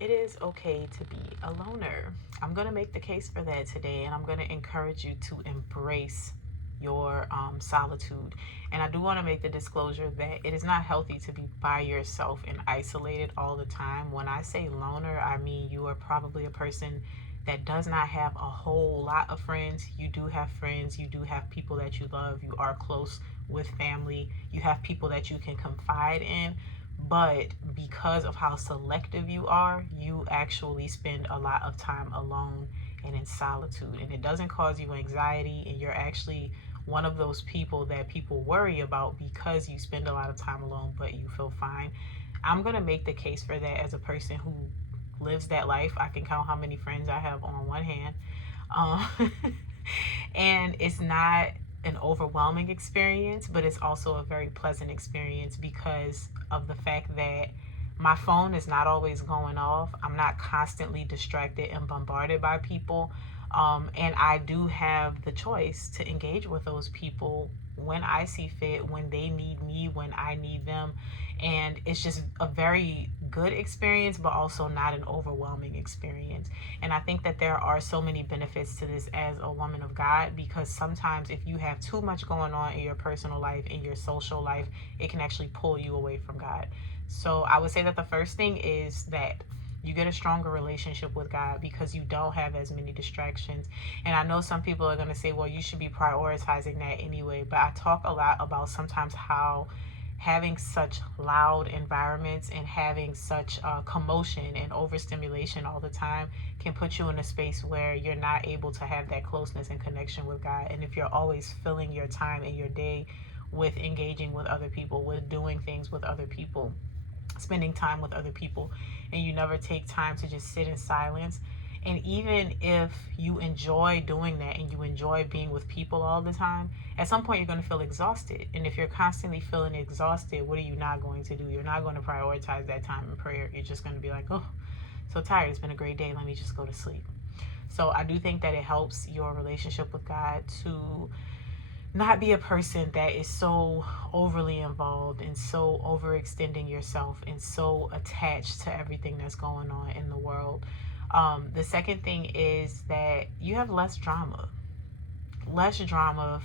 it is okay to be a loner. I'm going to make the case for that today, and I'm going to encourage you to embrace your solitude. And I do want to make the disclosure that it is not healthy to be by yourself and isolated all the time. When I say loner, I mean you are probably a person that does not have a whole lot of friends. You do have friends, you do have people that you love, you are close with family, you have people that you can confide in, but because of how selective you are, you actually spend a lot of time alone and in solitude. And it doesn't cause you anxiety, and you're actually one of those people that people worry about because you spend a lot of time alone, but you feel fine. I'm going to make the case for that as a person who lives that life. I can count how many friends I have on one hand. Um, and it's not an overwhelming experience, but it's also a very pleasant experience because of the fact that my phone is not always going off. I'm not constantly distracted and bombarded by people. And I do have the choice to engage with those people when I see fit, when they need me, when I need them. And it's just a very good experience, but also not an overwhelming experience. And I think that there are so many benefits to this as a woman of God, because sometimes if you have too much going on in your personal life, in your social life, it can actually pull you away from God. So I would say that the first thing is that you get a stronger relationship with God because you don't have as many distractions. And I know some people are going to say, well, you should be prioritizing that anyway. But I talk a lot about sometimes how having such loud environments and having such commotion and overstimulation all the time can put you in a space where you're not able to have that closeness and connection with God. And if you're always filling your time and your day with engaging with other people, with doing things with other people, spending time with other people, and you never take time to just sit in silence. And even if you enjoy doing that and you enjoy being with people all the time, at some point you're going to feel exhausted. And if you're constantly feeling exhausted, what are you not going to do? You're not going to prioritize that time in prayer. You're just going to be like, oh, so tired. It's been a great day. Let me just go to sleep. So I do think that it helps your relationship with God to not be a person that is so overly involved and so overextending yourself and so attached to everything that's going on in the world. The second thing is that you have less drama,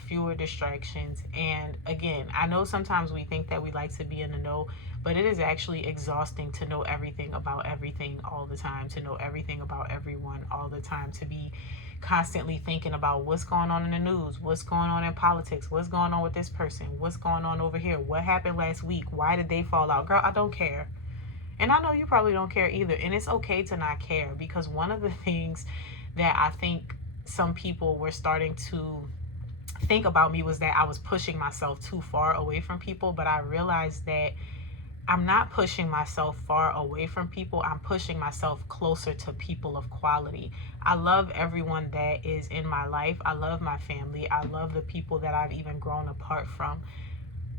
fewer distractions. And again, I know sometimes we think that we like to be in the know, but it is actually exhausting to know everything about everything all the time, to know everything about everyone all the time, to be constantly thinking about what's going on in the news, what's going on in politics, what's going on with this person, what's going on over here, what happened last week, why did they fall out. Girl, I don't care. And I know you probably don't care either. And it's okay to not care, because one of the things that I think some people were starting to think about me was that I was pushing myself too far away from people. But I realized that I'm not pushing myself far away from people. I'm pushing myself closer to people of quality. I love everyone that is in my life. I love my family. I love the people that I've even grown apart from.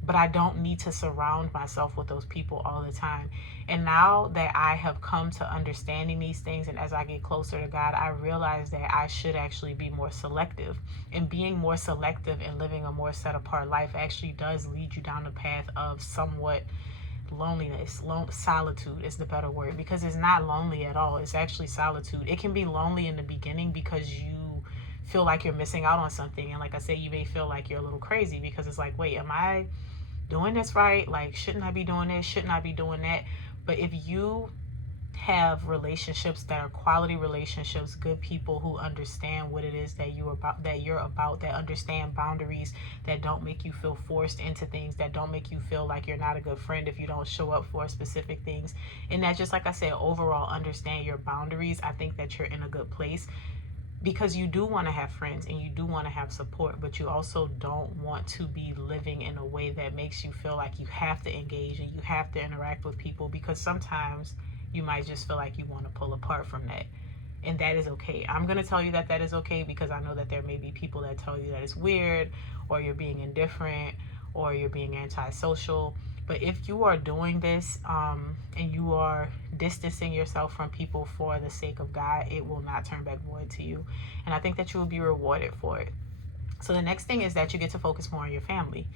But I don't need to surround myself with those people all the time. And now that I have come to understanding these things, and as I get closer to God, I realize that I should actually be more selective. And being more selective and living a more set apart life actually does lead you down the path of somewhat loneliness. Solitude is the better word, because it's not lonely at all. It's actually solitude. It can be lonely in the beginning because you feel like you're missing out on something. And like I say, you may feel like you're a little crazy because it's like, wait, am I doing this right? Like, shouldn't I be doing this? Shouldn't I be doing that? But if you have relationships that are quality relationships, good people who understand what it is that you're about, that understand boundaries, that don't make you feel forced into things, that don't make you feel like you're not a good friend if you don't show up for specific things, and that, just like I said, overall understand your boundaries, I think that you're in a good place. Because you do want to have friends and you do want to have support, but you also don't want to be living in a way that makes you feel like you have to engage and you have to interact with people, because sometimes you might just feel like you want to pull apart from that. And that is okay. I'm going to tell you that that is okay, because I know that there may be people that tell you that it's weird, or you're being indifferent, or you're being antisocial. But if you are doing this and you are distancing yourself from people for the sake of God, it will not turn back void to you. And I think that you will be rewarded for it. So the next thing is that you get to focus more on your family.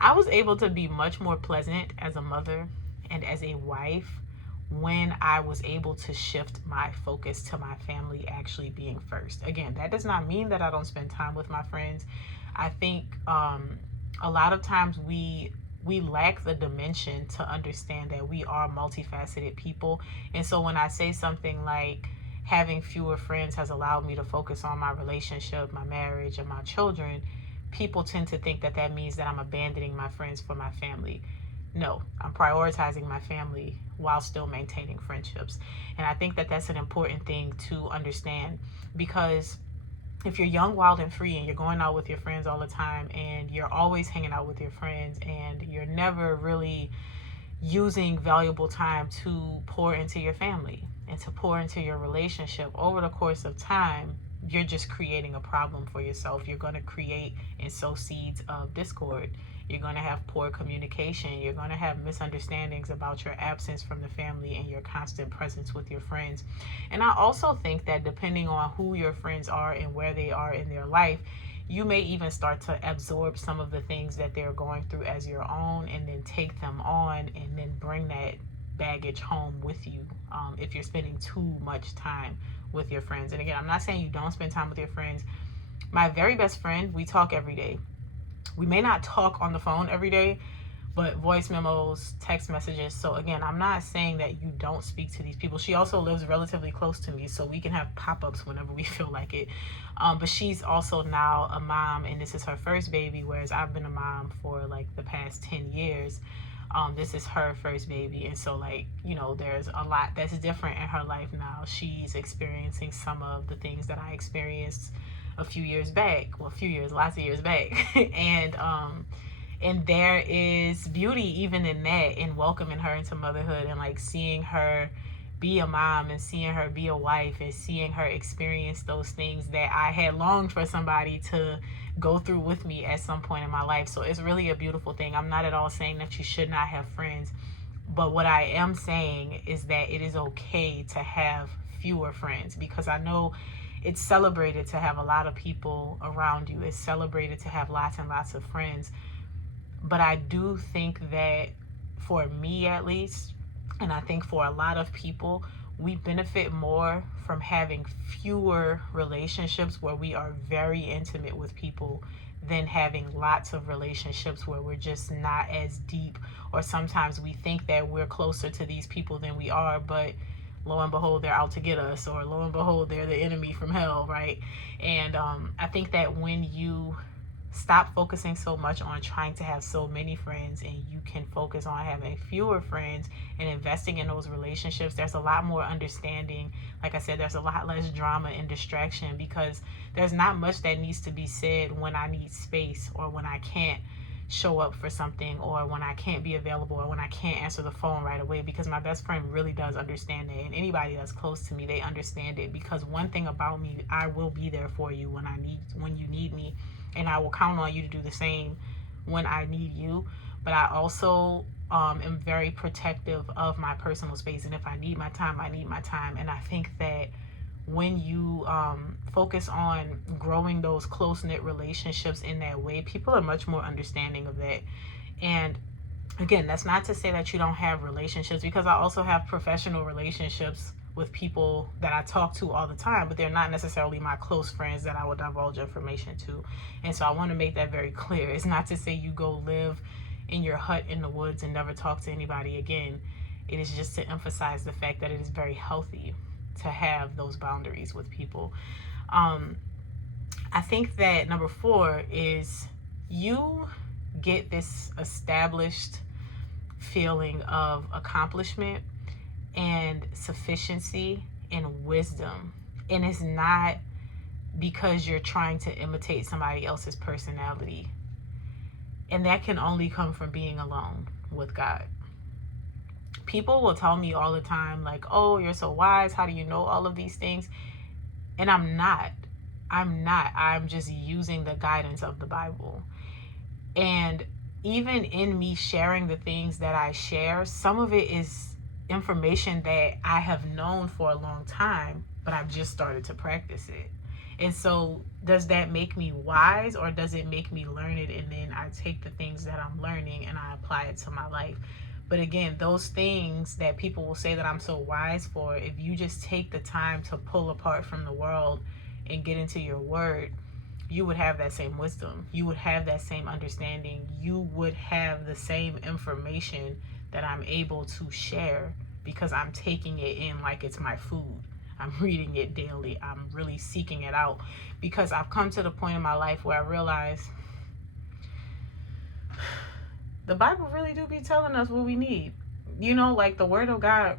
I was able to be much more pleasant as a mother and as a wife when I was able to shift my focus to my family actually being first. Again, that does not mean that I don't spend time with my friends. I think a lot of times we lack the dimension to understand that we are multifaceted people. And so when I say something like having fewer friends has allowed me to focus on my relationship, my marriage, and my children, people tend to think that that means that I'm abandoning my friends for my family. No, I'm prioritizing my family while still maintaining friendships. And I think that that's an important thing to understand, because if you're young, wild, and free, and you're going out with your friends all the time, and you're always hanging out with your friends, and you're never really using valuable time to pour into your family and to pour into your relationship over the course of time, you're just creating a problem for yourself. You're going to create and sow seeds of discord. You're going to have poor communication. You're going to have misunderstandings about your absence from the family and your constant presence with your friends. And I also think that depending on who your friends are and where they are in their life, you may even start to absorb some of the things that they're going through as your own, and then take them on and then bring that baggage home with you, if you're spending too much time with your friends. And again, I'm not saying you don't spend time with your friends. My very best friend, we talk every day. We may not talk on the phone every day, but voice memos, text messages. So again, I'm not saying that you don't speak to these people. She also lives relatively close to me, so we can have pop-ups whenever we feel like it. But she's also now a mom, and this is her first baby, whereas I've been a mom for like the past 10 years. This is her first baby, and so, like, you know, there's a lot that's different in her life now. She's experiencing some of the things that I experienced a few years back. Well, a few years, lots of years back. And there is beauty even in that, in welcoming her into motherhood, and like seeing her be a mom, and seeing her be a wife, and seeing her experience those things that I had longed for somebody to go through with me at some point in my life. So it's really a beautiful thing. I'm not at all saying that you should not have friends, but what I am saying is that it is okay to have fewer friends, because I know it's celebrated to have a lot of people around you. It's celebrated to have lots and lots of friends. But I do think that, for me at least, and I think for a lot of people, we benefit more from having fewer relationships where we are very intimate with people than having lots of relationships where we're just not as deep, or sometimes we think that we're closer to these people than we are, but lo and behold, they're out to get us, or lo and behold, they're the enemy from hell, right? And I think that when you stop focusing so much on trying to have so many friends, and you can focus on having fewer friends and investing in those relationships, there's a lot more understanding. Like I said, there's a lot less drama and distraction, because there's not much that needs to be said when I need space, or when I can't show up for something, or when I can't be available, or when I can't answer the phone right away, because my best friend really does understand it. And anybody that's close to me, they understand it, because one thing about me, I will be there for you when you need me, and I will count on you to do the same when I need you. But I also am very protective of my personal space, and if I need my time, I need my time. And I think that when you focus on growing those close-knit relationships in that way, people are much more understanding of that. And again, that's not to say that you don't have relationships, because I also have professional relationships with people that I talk to all the time, but they're not necessarily my close friends that I will divulge information to. And so I want to make that very clear. It's not to say you go live in your hut in the woods and never talk to anybody again. It is just to emphasize the fact that it is very healthy to have those boundaries with people. I think that number 4 is, you get this established feeling of accomplishment and sufficiency and wisdom. And it's not because you're trying to imitate somebody else's personality. And that can only come from being alone with God. People will tell me all the time, like, oh, you're so wise. How do you know all of these things? And I'm not. I'm just using the guidance of the Bible. And even in me sharing the things that I share, some of it is information that I have known for a long time, but I've just started to practice it. And so does that make me wise, or does it make me learn it, and then I take the things that I'm learning and I apply it to my life? But again, those things that people will say that I'm so wise for, if you just take the time to pull apart from the world and get into your word, you would have that same wisdom. You would have that same understanding. You would have the same information that I'm able to share because I'm taking it in like it's my food. I'm reading it daily. I'm really seeking it out because I've come to the point in my life where I realize the Bible really do be telling us what we need. You know, like the word of God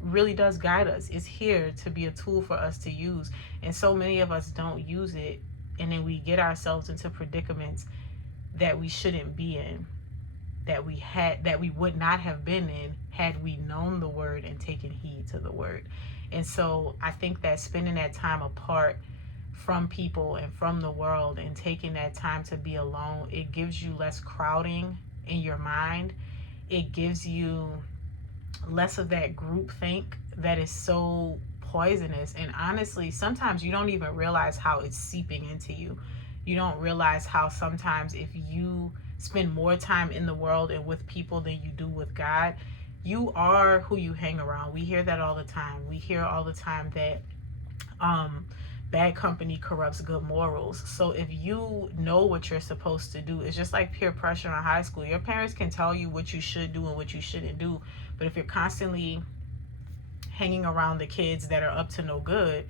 really does guide us. It's here to be a tool for us to use. And so many of us don't use it. And then we get ourselves into predicaments that we shouldn't be in, that we would not have been in had we known the word and taken heed to the word. And so I think that spending that time apart from people and from the world and taking that time to be alone, it gives you less crowding in your mind. It gives you less of that group think that is so poisonous. And honestly, sometimes you don't even realize how it's seeping into you. You don't realize how sometimes if you spend more time in the world and with people than you do with God, you are who you hang around. We hear that all the time. We hear all the time that bad company corrupts good morals. So if you know what you're supposed to do, it's just like peer pressure in high school. Your parents can tell you what you should do and what you shouldn't do, but if you're constantly hanging around the kids that are up to no good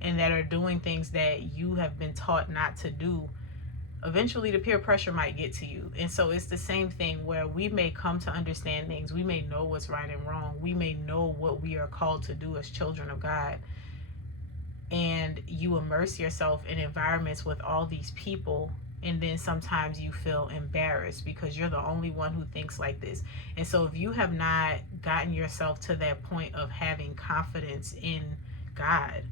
and that are doing things that you have been taught not to do, eventually the peer pressure might get to you. And so it's the same thing where we may come to understand things. We may know what's right and wrong. We may know what we are called to do as children of God. And you immerse yourself in environments with all these people, and then sometimes you feel embarrassed because you're the only one who thinks like this. And so if you have not gotten yourself to that point of having confidence in God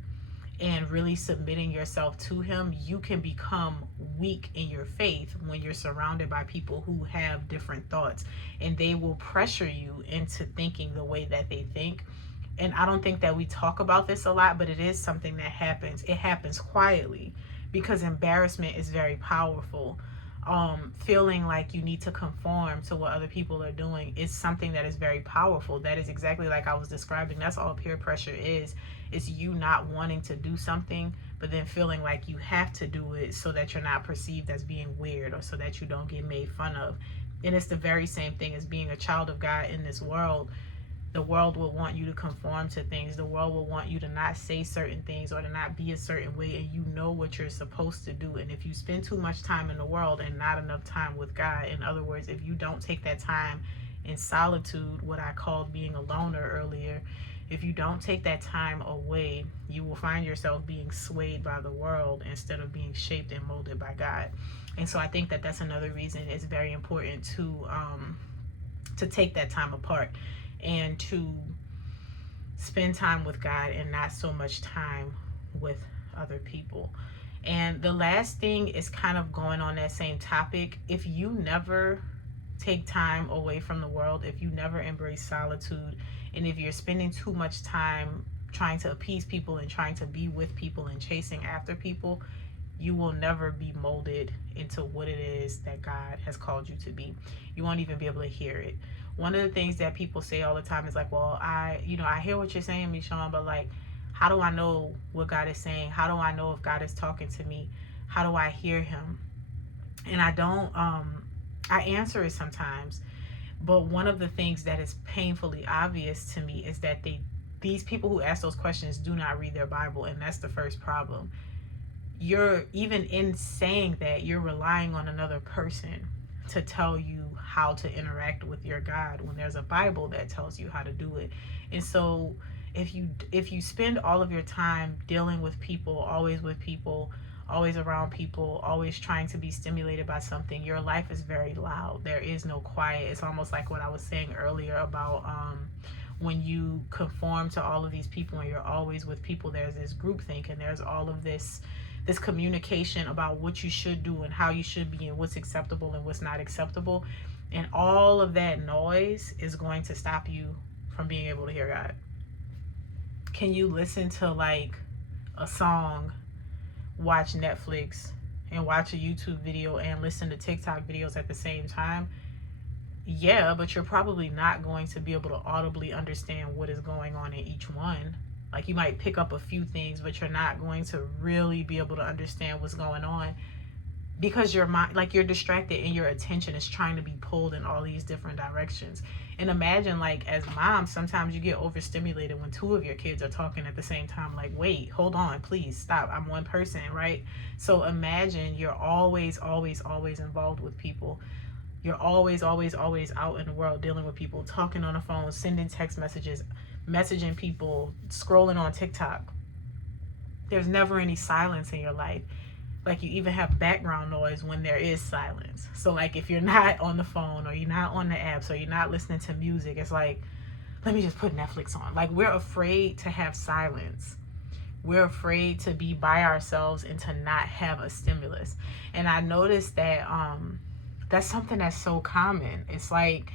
and really submitting yourself to him, you can become weak in your faith when you're surrounded by people who have different thoughts, and they will pressure you into thinking the way that they think. And I don't think that we talk about this a lot, but it is something that happens. It happens quietly because embarrassment is very powerful. Feeling like you need to conform to what other people are doing is something that is very powerful. That is exactly like I was describing. That's all peer pressure is. It's you not wanting to do something, but then feeling like you have to do it so that you're not perceived as being weird or so that you don't get made fun of. And it's the very same thing as being a child of God in this world. The world will want you to conform to things. The world will want you to not say certain things or to not be a certain way, and you know what you're supposed to do. And if you spend too much time in the world and not enough time with God, in other words, if you don't take that time in solitude, what I called being a loner earlier, if you don't take that time away, you will find yourself being swayed by the world instead of being shaped and molded by God. And so I think that that's another reason it's very important to take that time apart and to spend time with God and not so much time with other people. And the last thing is kind of going on that same topic. If you never take time away from the world, if you never embrace solitude, and if you're spending too much time trying to appease people and trying to be with people and chasing after people, you will never be molded into what it is that God has called you to be. You won't even be able to hear it. One of the things that people say all the time is like, well, I hear what you're saying, Michonne, but like, how do I know what God is saying? How do I know if God is talking to me? How do I hear him? And I don't, I answer it sometimes, but one of the things that is painfully obvious to me is that these people who ask those questions do not read their Bible, and that's the first problem. You're, even in saying that, you're relying on another person to tell you how to interact with your God when there's a Bible that tells you how to do it. And so if you spend all of your time dealing with people, always around people, always trying to be stimulated by something, your life is very loud. There is no quiet. It's almost like what I was saying earlier about when you conform to all of these people and you're always with people, there's this groupthink and there's all of this communication about what you should do and how you should be and what's acceptable and what's not acceptable. And all of that noise is going to stop you from being able to hear God. Can you listen to like a song, watch Netflix, and watch a YouTube video and listen to TikTok videos at the same time? Yeah, but you're probably not going to be able to audibly understand what is going on in each one. Like, you might pick up a few things, but you're not going to really be able to understand what's going on, because your mind, like, you're distracted and your attention is trying to be pulled in all these different directions. And imagine, like, as moms, sometimes you get overstimulated when two of your kids are talking at the same time. Like, wait, hold on, please stop, I'm one person, right? So imagine you're always, always, always involved with people. You're always, always, always out in the world dealing with people, talking on the phone, sending text messages, messaging people, scrolling on TikTok. There's never any silence in your life. Like, you even have background noise when there is silence. So, like, if you're not on the phone, or you're not on the apps, or you're not listening to music, it's like, let me just put Netflix on. Like, we're afraid to have silence. We're afraid to be by ourselves and to not have a stimulus. And I noticed that that's something that's so common. It's like,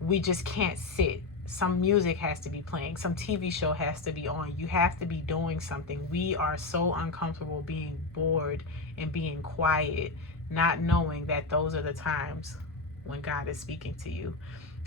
we just can't sit. Some music has to be playing, some TV show has to be on, you have to be doing something. We are so uncomfortable being bored and being quiet, not knowing that those are the times when God is speaking to you.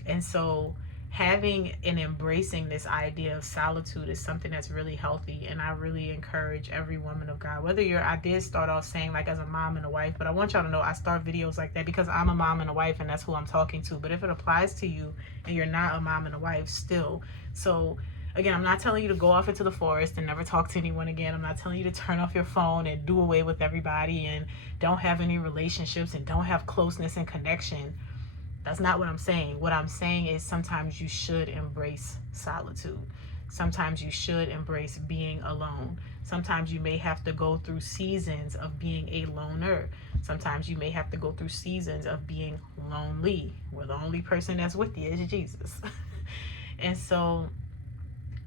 And so having and embracing this idea of solitude is something that's really healthy. And I really encourage every woman of God, whether you're, I did start off saying, like, as a mom and a wife, but I want y'all to know I start videos like that because I'm a mom and a wife, and that's who I'm talking to. But if it applies to you and you're not a mom and a wife still, so again, I'm not telling you to go off into the forest and never talk to anyone again. I'm not telling you to turn off your phone and do away with everybody and don't have any relationships and don't have closeness and connection. That's not what I'm saying. What I'm saying is, sometimes you should embrace solitude. Sometimes you should embrace being alone. Sometimes you may have to go through seasons of being a loner. Sometimes you may have to go through seasons of being lonely, where the only person that's with you is Jesus. And so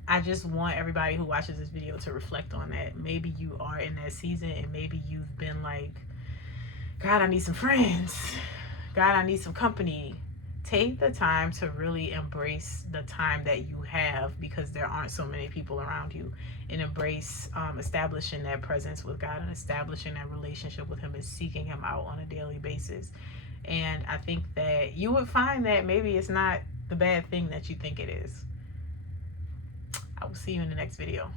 I just want everybody who watches this video to reflect on that. Maybe you are in that season, and maybe you've been like, God, I need some friends. God, I need some company. Take the time to really embrace the time that you have, because there aren't so many people around you, and embrace establishing that presence with God and establishing that relationship with Him and seeking Him out on a daily basis. And I think that you would find that maybe it's not the bad thing that you think it is. I will see you in the next video.